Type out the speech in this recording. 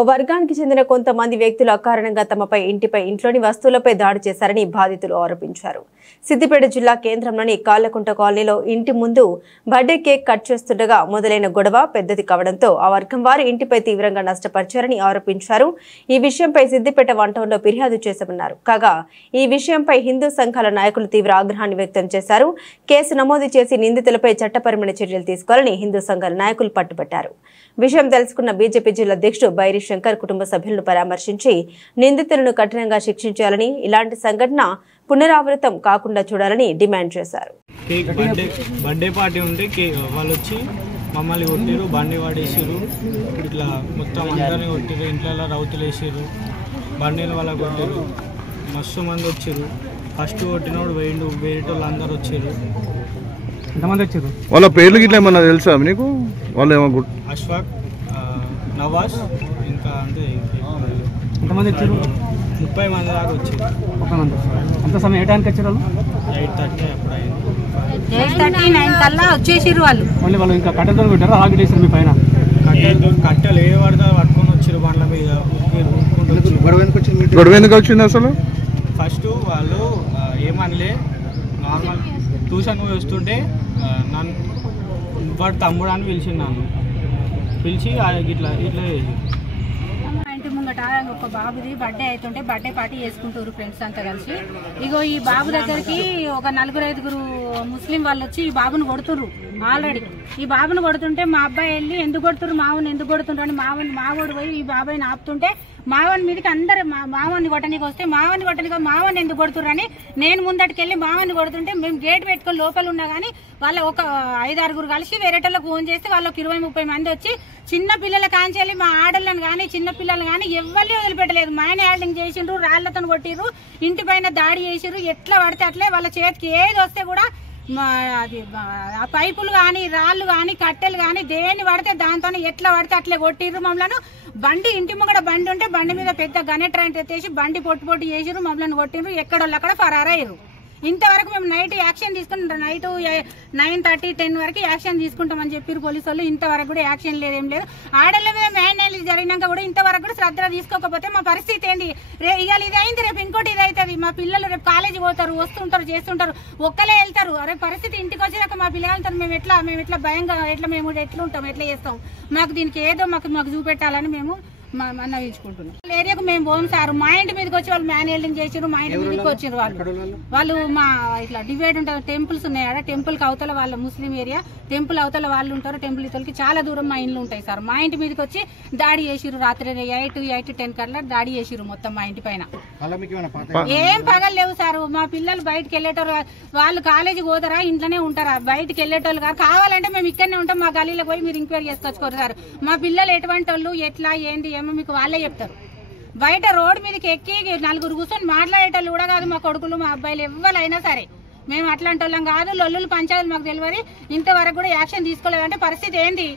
వర్గానికి చెందిన కొంతమంది వ్యక్తులు అకారణంగా తమపై ఇంట్లోని వస్తువులపై దాడి చేశారని బాధితులు ఆరోపించారు. సిద్దిపేట జిల్లా కేంద్రంలోని కాళ్లకుంట కాలనీలో ఇంటి ముందు బర్త్డే కేక్ కట్ చేస్తుండగా మొదలైన గొడవ పెద్దది కావడంతో ఆ వర్గం వారు ఇంటిపై తీవ్రంగా నష్టపరిచారని ఆరోపించారు. ఈ విషయంపై సిద్దిపేట వన్ టౌన్లో ఫిర్యాదు చేశామన్నారు. కాగా ఈ విషయంపై హిందూ సంఘాల నాయకులు తీవ్ర ఆగ్రహాన్ని వ్యక్తం చేశారు. కేసు నమోదు చేసి నిందితులపై చట్టపరమైన చర్యలు తీసుకోవాలని హిందూ సంఘాల నాయకులు పట్టుబట్టారు. విషయం తెలుసుకున్న బీజేపీ జిల్లా అధ్యక్షుడు బైరి శంకర్ కుటుంబ సభ్యులను పరామర్శించి నిందితులను కఠినంగా శిక్షించాలని, ఇలాంటి సంఘటన పునరావృతం కాకుండా చూడాలని డిమాండ్ చేశారు. బర్త్డే పార్టీ ఉంటే వాళ్ళు వచ్చి మమ్మల్ని కొట్టిరు, బండి వాడేసారు, ఇట్లా మొత్తం అందరినీ కొట్టిరు, ఇంట్లో రౌతులు వేసారు, బండిని వాళ్ళ కొట్టారు. మస్తు మంది వచ్చారు. ఫస్ట్ కొట్టినోడు వేయండు, వేరేటోళ్ళు అందరు వచ్చారు. ఎంతమంది వచ్చారు? వాళ్ళ పేర్లు గిట్లా ఏమన్నా తెలుసా మీకు? వాళ్ళు ఏమో అష్ఫాక్, నవాజ్, ఇంకా అంటే ఎంతమంది వచ్చారు? 30 మంది దాకా వచ్చారు. అంత సమయం ఏ టైంకి వచ్చారు? 8:30 అప్పుడు అయింది. 8:39 కల్లా వచ్చేసారు వాళ్ళు. మళ్ళీ వాళ్ళు ఇంకా కట్టెతో పెట్టారు, ఆగి వేసారు మీ పైన. కట్టెలు ఏ పడితే పట్టుకొని వచ్చారు బండ్ల మీద. గొడవ ఎందుకు వచ్చింది అసలు? ఫస్ట్ వాళ్ళు ఏమనలే, నార్మల్ ట్యూషన్ వస్తుంటే నన్ను వాడు తమ్ముడు అని పిలిచింది. నన్ను పిలిచి ఇట్లా ఇట్లా ఇంటి ముంగట ఒక బాబుది బర్త్డే అవుతుంటే బర్త్డే పార్టీ చేసుకుంటారు ఫ్రెండ్స్ అంతా కలిసి. ఇగో ఈ బాబు దగ్గరికి ఒక 4-5 ముస్లిం వాళ్ళు వచ్చి ఈ బాబుని కొడుతుర్రు. ఆల్రెడీ ఈ బాబుని కొడుతుంటే మా అబ్బాయి వెళ్ళి ఎందుకు కొడుతున్నారు, మావని ఎందుకు కొడుతుంటారు అని మావోడు పోయి ఈ బాబాయిని ఆపుతుంటే మావని మీదకి అందరు మావని కొట్టనికి వస్తే మావని కొట్టనికి మావని ఎందుకు కొడుతున్నారు అని నేను ముందటికెళ్ళి మావని కొడుతుంటే మేము గేట్ పెట్టుకొని లోపల ఉన్నా కానీ వాళ్ళ ఒక 5-6 కలిసి వేరేటోళ్ళకి ఫోన్ చేస్తే వాళ్ళకి 20-30 మంది వచ్చి చిన్న పిల్లల కాంచెల్లి మా ఆడళ్ళని కానీ చిన్న పిల్లలు కానీ ఎవరిని వదిలిపెట్టలేదు. మైన్ హ్యాండింగ్ చేసిండ్రు, రాళ్లతో కొట్టిర్రు, ఇంటి పైన దాడి చేసిర్రు. ఎట్లా పడితే అట్లే వాళ్ళ చేతికి ఏది వస్తే కూడా ఆ పైపులు కానీ రాళ్ళు కానీ కట్టెలు కానీ దేన్ని పడితే దాంతో ఎట్లా పడితే అట్లే కొట్టిర్రు మమ్మల్ని. బండి ఇంటి ముంగడ బండి ఉంటే బండి మీద పెద్ద గనెట్ ట్రైన్ ఎత్తేసి బండి పొట్టు చేసిర్రు, మమ్మల్ని కొట్టిర్రు. ఎక్కడోళ్ళక్కడ ఫరారయ్యారు. ఇంతవరకు మేము నైట్ యాక్షన్ తీసుకుంటాం. నైట్ 9:30-10 వరకు యాక్షన్ తీసుకుంటామని చెప్పారు పోలీసు వాళ్ళు. ఇంతవరకు కూడా యాక్షన్ లేదు, ఏం లేదు. ఆడళ్ళ మీద మ్యాన్యాలిటీ జరిగినాక కూడా ఇంతవరకు కూడా శ్రద్ధ తీసుకోకపోతే మా పరిస్థితి ఏంది? ఇవాళ ఇది అయింది, రేపు ఇంకోటి ఇది అవుతుంది. మా పిల్లలు రేపు కాలేజీ పోతారు, వస్తుంటారు, చేస్తుంటారు, ఒక్కలే వెళ్తారు. అరే పరిస్థితి ఇంటికి వచ్చేదాకా మా పిల్లలతో మేము ఎట్లా భయంగా మేము ఎట్లా ఉంటాం, ఎట్లా చేస్తాం? మాకు దీనికి ఏదో మాకు చూపెట్టాలని మేము అన్నవించుకుంటున్నాం. ఏరియాకు మేము పోం సార్. మా ఇంటి మీదకి వచ్చి వాళ్ళు మ్యాన్యువలింగ్ చేసారు, మా ఇంటి మీదకి వచ్చారు వాళ్ళు. మా ఇట్లా డివైడ్ ఉంటారు, టెంపుల్స్ ఉన్నాయి ఆడ, టెంపుల్ కి అవతల వాళ్ళ ముస్లిం ఏరియా, టెంపుల్ అవతల వాళ్ళు ఉంటారు, టెంపుల్ ఇతలకి చాలా దూరం మా ఇండ్లు ఉంటాయి సార్. మా ఇంటి మీదకి వచ్చి దాడి చేసిరు. రాత్రి 8-10 కల్లా దాడి చేసిరు మొత్తం మా ఇంటి పైన. ఏం పగలు లేవు సార్. మా పిల్లలు బయటకు వెళ్ళేటోళ్ళు, వాళ్ళు కాలేజీకి పోతారా ఇంట్లోనే ఉంటారా? బయటకు వెళ్ళేటోళ్ళు కాదు. కావాలంటే మేము ఇక్కడనే ఉంటాం, మా గలీలో పోయి మీరు ఎంక్వైరీ చేసుకొచ్చుకోరు సార్. మా పిల్లలు ఎటువంటి వాళ్ళు, ఎట్లా ఏంది ఏమో మీకు వాళ్ళే చెప్తారు. బయట రోడ్డు మీదకి ఎక్కి 4 కూర్చొని మాట్లాడేటోళ్ళు కూడా కాదు మా కొడుకులు, మా అబ్బాయిలు ఎవరైనా సరే. మేము అట్లాంటి వాళ్ళం కాదు. లొల్లులు పంచాయతీలు మాకు తెలియదు. ఇంతవరకు కూడా యాక్షన్ తీసుకోలేదంటే పరిస్థితి ఏంది?